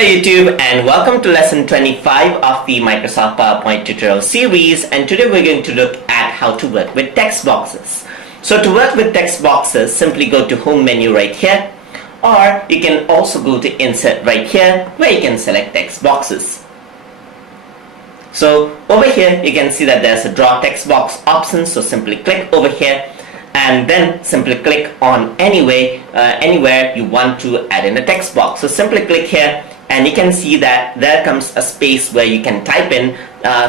Hello YouTube and welcome to lesson 25 of the Microsoft PowerPoint tutorial series, and today we're going to look at how to work with text boxes. So to work with text boxes, simply go to Home menu right here, or you can also go to Insert right here where you can select text boxes. So over here you can see that there's a draw text box option, so simply click over here and then simply click on anywhere you want to add in a text box. So simply click here and you can see that there comes a space where you can type in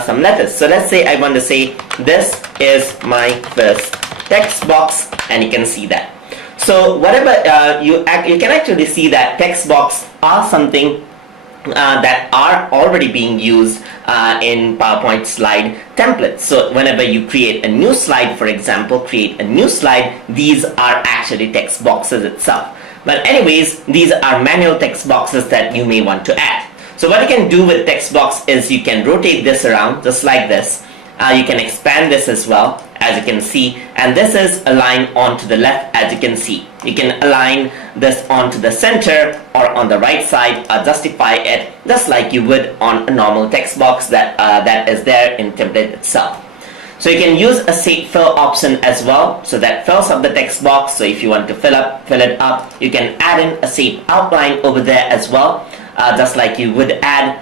some letters. So let's say I want to say this is my first text box, and you can see that. So whatever you can actually see that text box are something that are already being used in PowerPoint slide templates. So whenever you create a new slide, for example, create a new slide, these are actually text boxes itself. But anyways, these are manual text boxes that you may want to add. So what you can do with text box is you can rotate this around just like this. You can expand this as well, as you can see, and this is aligned onto the left, as you can see. You can align this onto the center or on the right side, or justify it just like you would on a normal text box that is there in template itself. So you can use a shape fill option as well, so that fills up the text box. So if you want to fill it up, you can add in a shape outline over there as well, just like you would add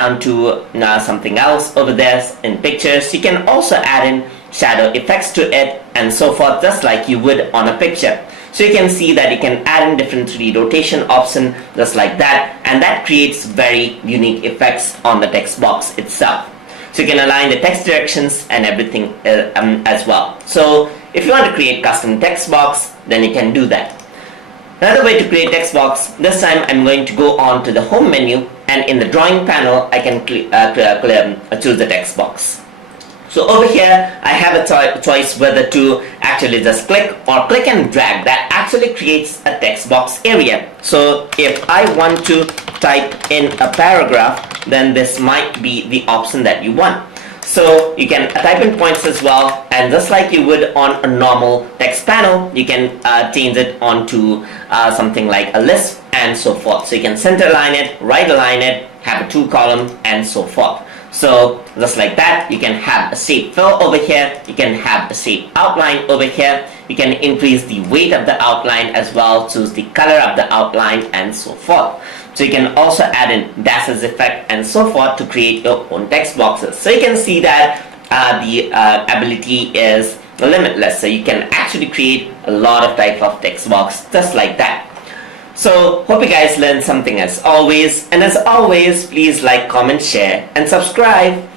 onto something else over there in pictures. You can also add in shadow effects to it and so forth, just like you would on a picture. So you can see that you can add in different 3D rotation option just like that, and that creates very unique effects on the text box itself. So you can align the text directions and everything as well. So if you want to create custom text box, then you can do that. Another way to create text box, this time I'm going to go on to the Home menu, and in the drawing panel I can choose the text box. So over here I have a choice whether to actually just click or click and drag. That actually creates a text box area. So if I want to type in a paragraph, then this might be the option that you want. So you can type in points as well, and just like you would on a normal text panel, you can change it onto something like a list and so forth. So you can center align it, right align it, have a 2-column and so forth. So just like that, you can have a shape fill over here, you can have a shape outline over here, you can increase the weight of the outline as well, choose the color of the outline and so forth. So you can also add in dashes effect and so forth to create your own text boxes. So you can see that the ability is limitless. So you can actually create a lot of type of text box just like that. So hope you guys learned something as always, and as always, please like, comment, share and subscribe.